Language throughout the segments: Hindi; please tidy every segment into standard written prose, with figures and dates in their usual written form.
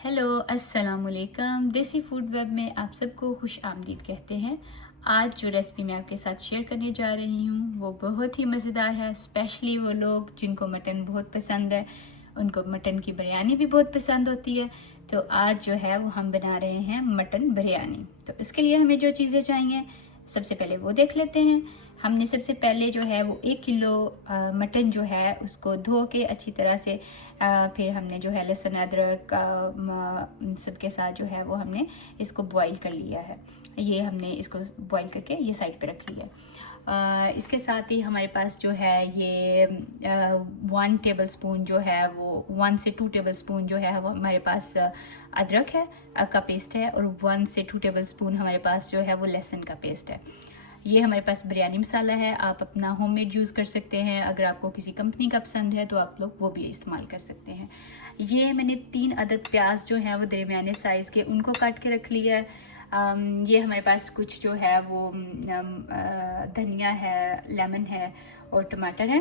हेलो अस्सलाम वालेकुम। देसी फूड वेब में आप सबको खुश आमदीद कहते हैं। आज जो रेसिपी मैं आपके साथ शेयर करने जा रही हूँ वो बहुत ही मज़ेदार है। स्पेशली वो लोग जिनको मटन बहुत पसंद है, उनको मटन की बिरयानी भी बहुत पसंद होती है। तो आज जो है वो हम बना रहे हैं मटन बिरयानी। तो इसके लिए हमें जो चीज़ें चाहिए सबसे पहले वो देख लेते हैं। हमने सबसे पहले जो है वो 1 किलो मटन जो है उसको धो के अच्छी तरह से फिर हमने जो है लहसुन अदरक सबके साथ जो है वो हमने इसको बॉईल कर लिया है। ये हमने इसको बॉईल करके ये साइड पे रख लिया। इसके साथ ही हमारे पास जो है ये 1 टेबल स्पून जो है वो 1 से 2 टेबल स्पून जो है वो हमारे पास अदरक है का पेस्ट है, और 1 से 2 टेबल स्पून हमारे पास जो है वो लहसुन का पेस्ट है। ये हमारे पास बिरयानी मसाला है, आप अपना होममेड यूज़ कर सकते हैं। अगर आपको किसी कंपनी का पसंद है तो आप लोग वो भी इस्तेमाल कर सकते हैं। ये मैंने 3 अदद प्याज जो है वो दरमियाने साइज़ के उनको काट के रख लिया है। ये हमारे पास कुछ जो है वो धनिया है, लेमन है और टमाटर है।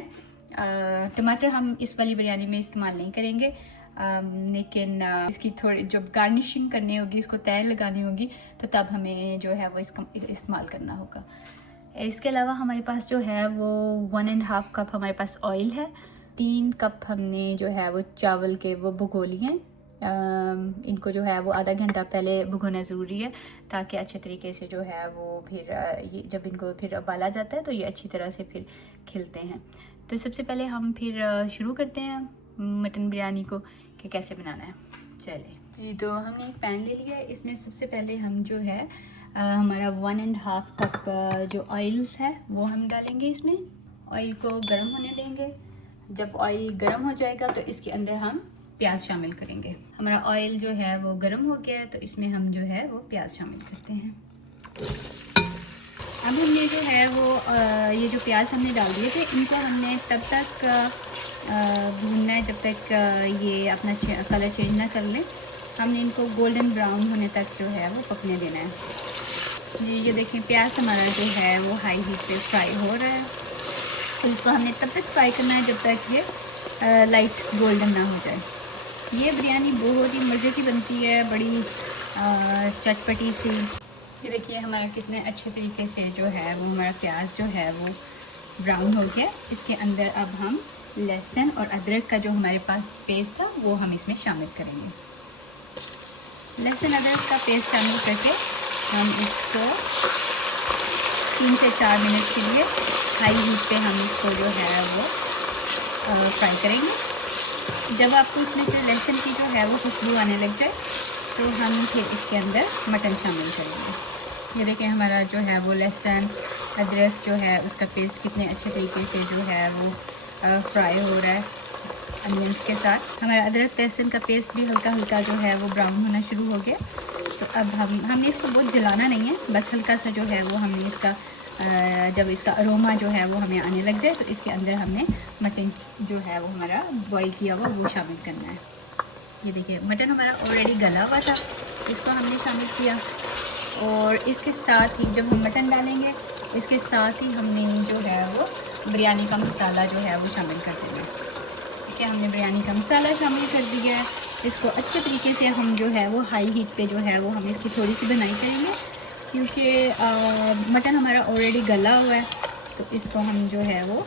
टमाटर हम इस वाली बिरयानी में इस्तेमाल नहीं करेंगे, लेकिन इसकी थोड़ी जब गार्निशिंग करनी होगी, इसको तय लगानी होगी, तो तब हमें जो है वो इसका इस्तेमाल करना होगा। इसके अलावा हमारे पास जो है वो 1.5 कप हमारे पास ऑयल है। 3 कप हमने जो है वो चावल के वो भिगो लिए। इनको जो है वो आधा घंटा पहले भिगोना ज़रूरी है, ताकि अच्छे तरीके से जो है वो फिर ये जब इनको फिर उबाला जाता है तो ये अच्छी तरह से फिर खिलते हैं। तो सबसे पहले हम फिर शुरू करते हैं मटन बिरयानी को कि कैसे बनाना है। चलिए जी, तो हमने एक पैन ले लिया है। इसमें सबसे पहले हम जो है हमारा 1.5 कप जो ऑयल है वो हम डालेंगे। इसमें ऑयल को गर्म होने देंगे। जब ऑयल गर्म हो जाएगा तो इसके अंदर हम प्याज शामिल करेंगे। हमारा ऑयल जो है वो गर्म हो गया है, तो इसमें हम जो है वो प्याज शामिल करते हैं। अब हमने जो है वो ये जो प्याज हमने डाल दिए थे, इनको हमने तब तक भूनना है जब तक ये अपना कलर चेंज ना कर लें। हमने इनको गोल्डन ब्राउन होने तक जो है वो पकने देना है। ये देखें, प्याज हमारा जो है वो हाई हीट पे फ्राई हो रहा है, और इसको हमने तब तक फ्राई करना है जब तक ये लाइट गोल्डन ना हो जाए। ये बिरयानी बहुत ही मज़े की बनती है, बड़ी चटपटी सी। ये देखिए हमारा कितने अच्छे तरीके से जो है वो हमारा प्याज जो है वो ब्राउन हो गया। इसके अंदर अब हम लहसुन और अदरक का जो हमारे पास पेस्ट था वो हम इसमें शामिल करेंगे। लहसुन अदरक का पेस्ट शामिल करके हम इसको 3 से 4 मिनट के लिए हाई हीट पे हम इसको जो है वो फ्राई करेंगे। जब आपको इसमें से लहसुन की जो है वो खुशबू आने लग जाए तो हम फिर इसके अंदर मटन शामिल करेंगे। ये देखें हमारा जो है वो लहसुन अदरक जो है उसका पेस्ट कितने अच्छे तरीके से जो है वो फ्राई हो रहा है अनियंस के साथ। हमारा अदरक लहसुन का पेस्ट भी हल्का हल्का जो है वो ब्राउन होना शुरू हो गया। तो अब हमने इसको बहुत जलाना नहीं है, बस हल्का सा जो है वो हमने इसका जब इसका अरोमा जो है वो हमें आने लग जाए तो इसके अंदर हमने मटन जो है वो हमारा बॉईल किया हुआ वो शामिल करना है। ये देखिए मटन हमारा ऑलरेडी गला हुआ था, इसको हमने शामिल किया, और इसके साथ ही जब हम मटन डालेंगे इसके साथ ही हमने जो है वो बिरयानी का मसाला जो है वो शामिल कर देंगे। ठीक है, हमने बिरयानी का मसाला शामिल कर दिया है। इसको अच्छे तरीके से हम जो है वो हाई हीट पे जो है वो हम इसकी थोड़ी सी बनाई करेंगे, क्योंकि मटन हमारा ऑलरेडी गला हुआ है, तो इसको हम जो है वो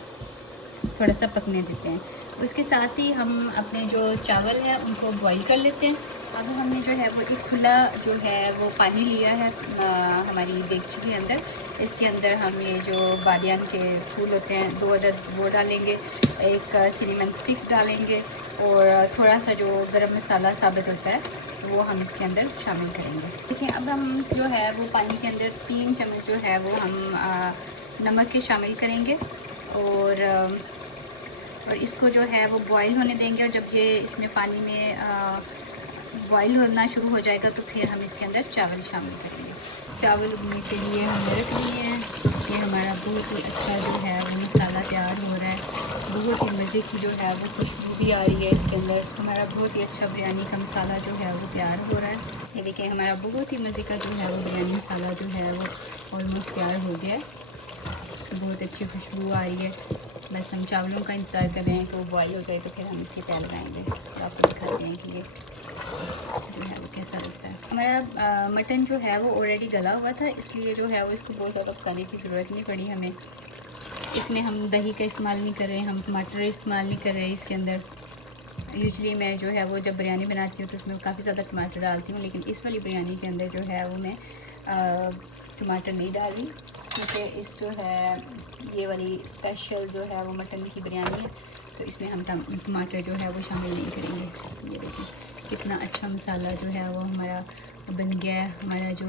थोड़ा सा पकने देते हैं। उसके साथ ही हम अपने जो चावल हैं उनको बॉईल कर लेते हैं। अब हमने जो है वो एक खुला जो है वो पानी लिया है हमारी देगची के अंदर। इसके अंदर हम ये जो बादियान के फूल होते हैं 2 अदद वो डालेंगे, एक सिनेमन स्टिक डालेंगे, और थोड़ा सा जो गरम मसाला साबित होता है वो हम इसके अंदर शामिल करेंगे। देखिए अब हम जो है वो पानी के अंदर 3 चम्मच जो है वो हम नमक के शामिल करेंगे, और इसको जो है वो बॉईल होने देंगे। और जब ये इसमें पानी में बॉईल होना शुरू हो जाएगा तो फिर हम इसके अंदर चावल शामिल करेंगे। चावल उगने के लिए हमने रख लिए हैं। ये हमारा बहुत ही अच्छा जो है वो मसाला तैयार हो रहा है, बहुत ही मज़े की जो है वो खुशबू भी आ रही है इसके अंदर। हमारा बहुत ही अच्छा बिरयानी का मसाला जो है वो तैयार हो रहा है। ये देखिए हमारा बहुत ही मज़े का जो है वो बिरयानी मसाला जो है वो ऑलमोस्ट तैयार हो गया है। बहुत अच्छी खुशबू आ रही है। बस हम चावलों का इंतज़ार कर रहे हैं कि वो बॉयल हो जाए तो फिर हम इसकी तय लगाएँगे। तो आपको दिखाते हैं कि ये जो कैसा लगता है। हमारा मटन जो है वो ऑलरेडी गला हुआ था, इसलिए जो है वो इसको बहुत ज़्यादा पकाने की ज़रूरत नहीं पड़ी हमें। इसमें हम दही का इस्तेमाल नहीं कर रहे, हम टमाटर इस्तेमाल नहीं कर रहे इसके अंदर। यूजुअली मैं जो है वो जब बिरयानी बनाती हूँ तो उसमें काफ़ी ज़्यादा टमाटर डालती हूँ, लेकिन इस वाली बिरयानी के अंदर जो है वो मैं टमाटर नहीं डाल रही, क्योंकि इस जो है ये वाली स्पेशल जो है वो मटन की बिरयानी है, तो इसमें हम टमाटर जो है वो शामिल नहीं करेंगे। ये देखिए कितना अच्छा मसाला जो है वो हमारा बन गया है। हमारा जो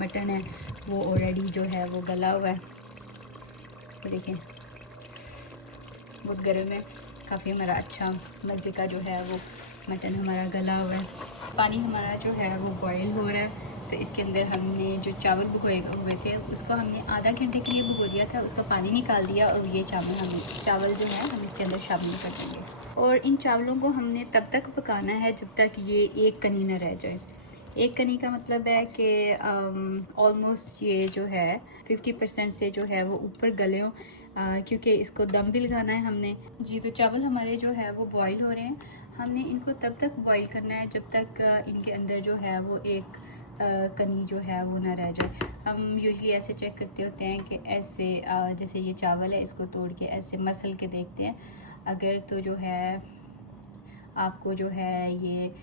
मटन है वो ऑलरेडी जो है वो गला हुआ है। ये देखिए बहुत गर्म है, काफ़ी हमारा अच्छा मज़े का जो है वो मटन हमारा गला हुआ है। पानी हमारा जो है वो बॉयल हो रहा है, तो इसके अंदर हमने जो चावल भिगोए हुए थे उसको हमने आधा घंटे के लिए भिगो दिया था, उसका पानी निकाल दिया और ये चावल जो है हम इसके अंदर शामिल कर देंगे। और इन चावलों को हमने तब तक पकाना है जब तक ये एक कनी ना रह जाए। एक कनी का मतलब है कि ऑलमोस्ट ये जो है 50% से जो है वो ऊपर गले हों, क्योंकि इसको दम भी लगाना है हमने जी। तो चावल हमारे जो है वो बॉईल हो रहे हैं, हमने इनको तब तक बॉईल करना है जब तक इनके अंदर जो है वो एक कनी जो है वो ना रह जाए। हम यूजुअली ऐसे चेक करते होते हैं कि ऐसे जैसे ये चावल है इसको तोड़ के ऐसे मसल के देखते हैं, अगर तो जो है आपको जो है ये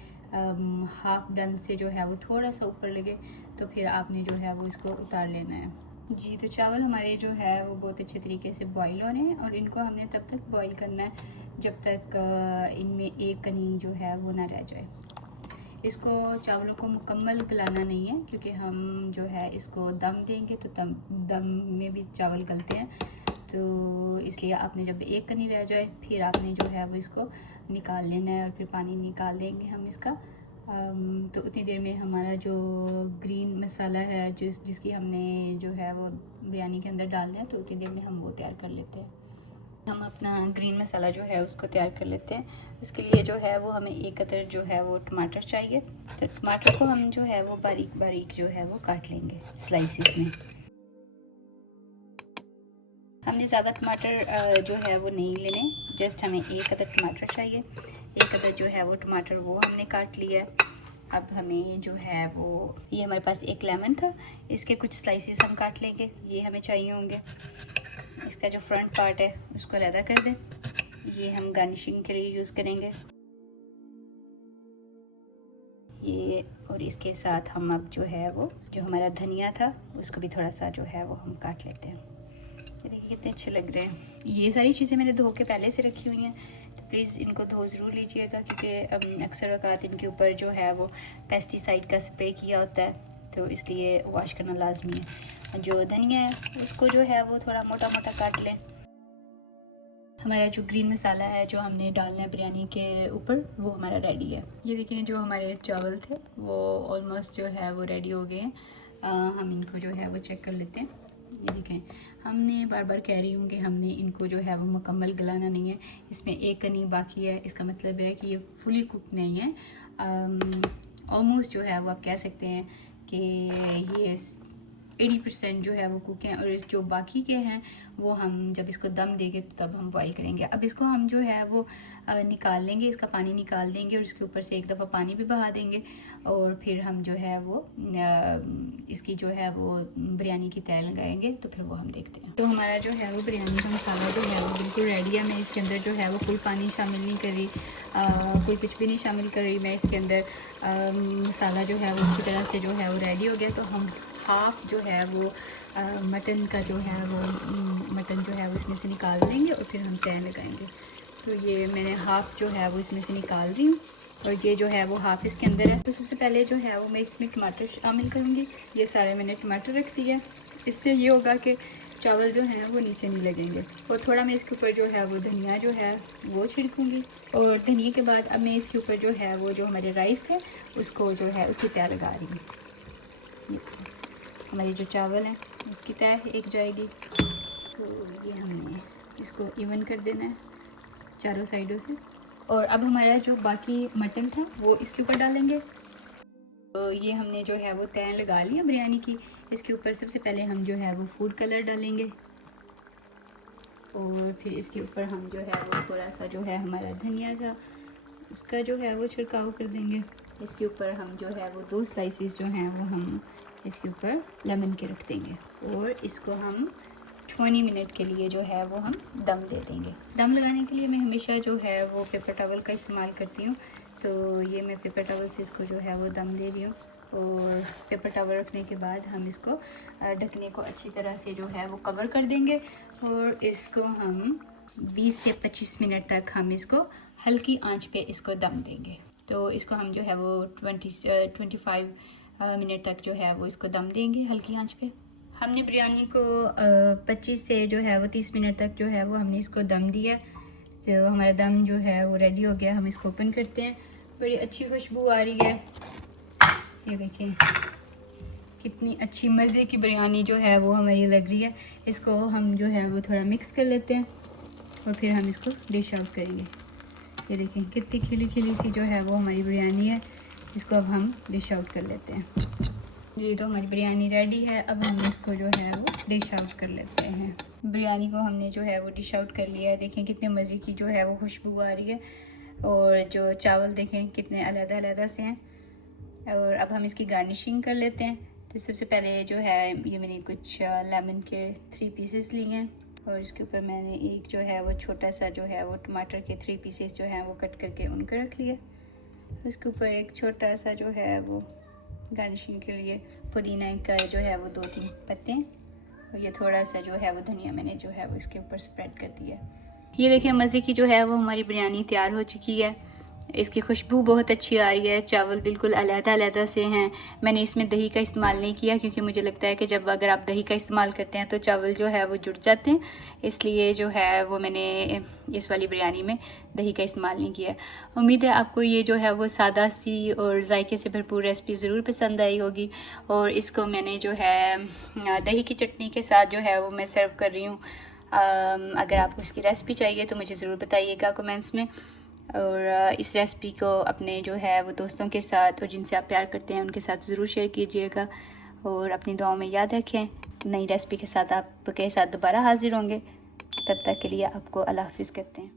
हाफ डन से जो है वो थोड़ा सा ऊपर लगे तो फिर आपने जो है वो इसको उतार लेना है जी। तो चावल हमारे जो है वो बहुत अच्छे तरीके से बॉईल हो रहे हैं और इनको हमने तब तक बॉईल करना है जब तक इनमें एक कनी जो है वो ना रह जाए। इसको चावलों को मुकम्मल गलाना नहीं है, क्योंकि हम जो है इसको दम देंगे तो दम में भी चावल गलते हैं, तो इसलिए आपने जब एक कनी रह जाए फिर आपने जो है वो इसको निकाल लेना है और फिर पानी निकाल देंगे हम इसका। तो उतनी देर में हमारा जो ग्रीन मसाला है जिसकी हमने जो है वो बिरयानी के अंदर डालना है, तो उतनी देर में हम वो तैयार कर लेते हैं। हम अपना ग्रीन मसाला जो है उसको तैयार कर लेते हैं। उसके लिए जो है वो हमें एक कतर जो है वो टमाटर चाहिए, तो टमाटर को हम जो है वो बारीक बारीक जो है वो काट लेंगे स्लाइसिस में। हमने ज़्यादा टमाटर जो है वो नहीं लेने, जस्ट हमें एक कतर टमाटर चाहिए। एक कतर जो है वो टमाटर वो हमने काट लिया है। अब हमें जो है वो ये हमारे पास एक लेमन था, इसके कुछ स्लाइसिस हम काट लेंगे, ये हमें चाहिए होंगे। इसका जो फ्रंट पार्ट है उसको अलग कर दें, ये हम गार्निशिंग के लिए यूज़ करेंगे ये। और इसके साथ हम अब जो है वो जो हमारा धनिया था उसको भी थोड़ा सा जो है वो हम काट लेते हैं। ये देखिए कितने अच्छे लग रहे हैं। ये सारी चीज़ें मैंने धो के पहले से रखी हुई हैं, तो प्लीज़ इनको धो ज़रूर लीजिएगा, क्योंकि अक्सर औक़ात इनके ऊपर जो है वो पेस्टिसाइड का स्प्रे किया होता है, तो इसलिए वॉश करना लाजमी है। जो धनिया है उसको जो है वो थोड़ा मोटा मोटा काट लें। हमारा जो ग्रीन मसाला है जो हमने डालना है बिरयानी के ऊपर वो हमारा रेडी है। ये देखें जो हमारे चावल थे वो ऑलमोस्ट जो है वो रेडी हो गए हैं। हम इनको जो है वो चेक कर लेते हैं। ये देखें, हमने बार बार कह रही हूँ कि हमने इनको जो है वो मुकम्मल गलाना नहीं है, इसमें एक कनी बाकी है, इसका मतलब है कि ये फुली कुक नहीं है। ऑलमोस्ट जो है वो आप कह सकते हैं कि ये 80% जो है वो कुक हैं, और जो बाकी के हैं वो हम जब इसको दम देंगे तो तब हम बॉईल करेंगे। अब इसको हम जो है वो निकाल लेंगे, इसका पानी निकाल देंगे और इसके ऊपर से एक दफ़ा पानी भी बहा देंगे, और फिर हम जो है वो इसकी जो है वो बिरयानी की तय लगाएंगे, तो फिर वो हम देखते हैं। तो हमारा जो है वो बिरयानी का मसाला जो है वो बिल्कुल रेडी है। मैं इसके अंदर जो है वो कोई पानी शामिल नहीं कर रही, कोई कुछ भी नहीं शामिल कर रही मैं इसके अंदर। मसाला जो है वो अच्छी तरह से जो है वो रेडी हो गया, तो हम हाफ़ जो है वो मटन का जो है वो मटन जो है वो इसमें से निकाल देंगे और फिर हम तय लगाएंगे। तो ये मैंने हाफ़ जो है वो इसमें से निकाल रही हूँ, और ये जो है वो हाफ़ इसके अंदर है। तो सबसे पहले जो है वो मैं इसमें टमाटर शामिल करूँगी। ये सारे मैंने टमाटर रख दिए हैं, इससे ये होगा कि चावल जो हैं वो नीचे नहीं लगेंगे। और थोड़ा मैं इसके ऊपर जो है वो धनिया जो है वो छिड़कूँगी, और धनिया के बाद अब मैं इसके ऊपर जो है वो जो हमारे राइस थे उसको जो है उसकी तय लगा रही हूँ। हमारी जो चावल हैं उसकी तय एक जाएगी, तो ये हमने इसको इवन कर देना है चारों साइडों से। और अब हमारा जो बाकी मटन था वो इसके ऊपर डालेंगे। तो ये हमने जो है वो तय लगा लिया बिरयानी की। इसके ऊपर सबसे पहले हम जो है वो फूड कलर डालेंगे, और फिर इसके ऊपर हम जो है वो थोड़ा सा जो है हमारा धनिया था उसका जो है वो छिड़काव कर देंगे। इसके ऊपर हम जो है वो 2 स्लाइसेस जो हैं वो हम इसके ऊपर लेमन के रख देंगे और इसको हम 20 मिनट के लिए जो है वो हम दम दे देंगे। दम लगाने के लिए मैं हमेशा जो है वो पेपर टॉवल का इस्तेमाल करती हूँ, तो ये मैं पेपर टॉवल से इसको जो है वो दम दे रही हूँ। और पेपर टॉवल रखने के बाद हम इसको ढकने को अच्छी तरह से जो है वो कवर कर देंगे और इसको हम 20 से 25 मिनट तक हम इसको हल्की आंच पे इसको दम देंगे। तो इसको हम जो है वो 25 मिनट तक जो है वो इसको दम देंगे हल्की आंच पे। हमने बिरयानी को 25 से जो है वो 30 मिनट तक जो है वो हमने इसको दम दिया। जो हमारा दम जो है वो रेडी हो गया, हम इसको ओपन करते हैं। बड़ी अच्छी खुशबू आ रही है, ये देखें कितनी अच्छी मज़े की बिरयानी जो है वो हमारी लग रही है। इसको हम जो है वो थोड़ा मिक्स कर लेते हैं और फिर हम इसको डिश आउट करेंगे। ये देखें कितनी खिली खिली सी जो है वो हमारी बिरयानी है। इसको अब हम डिश आउट कर लेते हैं। ये तो हमारी बिरयानी रेडी है। अब हम इसको जो है वो डिश आउट कर लेते हैं। बिरयानी को हमने जो है वो डिश आउट कर लिया है। देखें कितने मज़े की जो है वो खुशबू आ रही है और जो चावल देखें कितने अलग-अलग से हैं। और अब हम इसकी गार्निशिंग कर लेते हैं। तो सबसे पहले जो है ये मैंने कुछ लेमन के 3 पीसेस लिए हैं और इसके ऊपर मैंने एक जो है वो छोटा सा जो है वो टमाटर के 3 पीसेस जो हैं वो कट करके उनको रख लिया। उसके ऊपर एक छोटा सा जो है वो गार्निशिंग के लिए पुदीना का जो है वो 2-3 पत्ते और ये थोड़ा सा जो है वो धनिया मैंने जो है वो इसके ऊपर स्प्रेड कर दिया। ये देखिए मज़े की जो है वो हमारी बिरयानी तैयार हो चुकी है। इसकी खुशबू बहुत अच्छी आ रही है। चावल बिल्कुल अलग-अलग से हैं। मैंने इसमें दही का इस्तेमाल नहीं किया क्योंकि मुझे लगता है कि जब अगर आप दही का इस्तेमाल करते हैं तो चावल जो है वो जुड़ जाते हैं, इसलिए जो है वो मैंने इस वाली बिरयानी में दही का इस्तेमाल नहीं किया। उम्मीद है आपको ये जो है वो सादा सी और जायके से भरपूर रेसिपी ज़रूर पसंद आई होगी। और इसको मैंने जो है दही की चटनी के साथ जो है वो मैं सर्व कर रही हूँ। अगर आपको इसकी रेसिपी चाहिए तो मुझे ज़रूर बताइएगा कमेंट्स में। और इस रेसिपी को अपने जो है वो दोस्तों के साथ और जिनसे आप प्यार करते हैं उनके साथ ज़रूर शेयर कीजिएगा और अपनी दुआओं में याद रखें। नई रेसिपी के साथ आपके साथ दोबारा हाजिर होंगे। तब तक के लिए आपको अल्लाह हाफ़िज़ कहते हैं।